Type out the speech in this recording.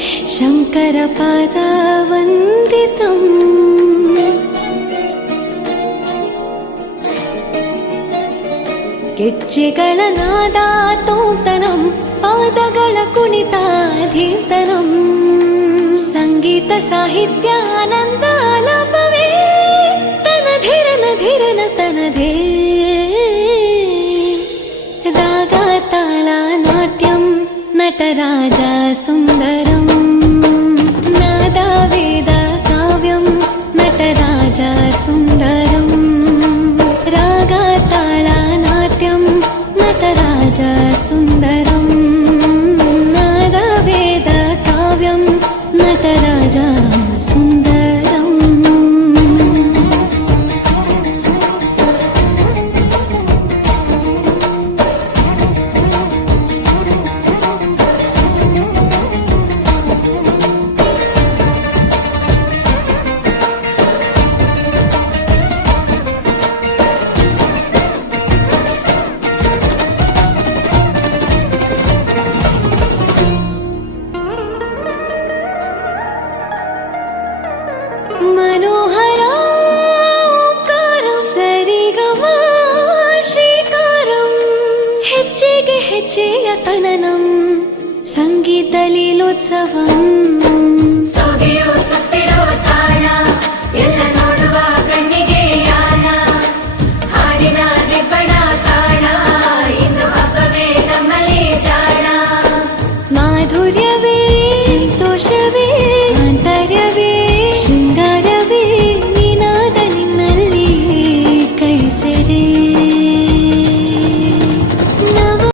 शङ्करपादावन्दितम् ಗೆಜ್ಜೆಗಳ ನಾದಾತೋಂತನಂ ಪಾದಗಳ ಕುಣಿತಾಧೀರ್ತನಂ ಸಂಗೀತ ಸಾಹಿತ್ಯ ಆನಂದಾಲಾಪವೇ ತನಧಿರನ ಧಿರನ ತನಧೇ ರಾಗ ತಾಳ ನಾಟ್ಯಂ ನಟರಾಜ ಸುಂದರಂ ನಾದ ವೇದ ಕಾವ್ಯಂ ನಟರಾಜ ಸುಂದರಂ ರಾಗ ತಾಳ ನಾಟ್ಯಂ ನಟರಾಜ ಸುಂದರಂ ನಾದ ವೇದ ಕಾವ್ಯಂ ನಟರಾಜ ಸುಂದರಂ मनोहराकारं सरिगमा श्रीकारं ಹೆಜ್ಜೆಗೆ ಹೆಜ್ಜೆಯ ತನನಂ ಸಂಗೀತ ಲೀಲೋತ್ಸವಂ ಸೊಗೆಯೋ ಸತ್ತಿರೋ ತಾಳ ಎಲ್ಲ ನೋಡ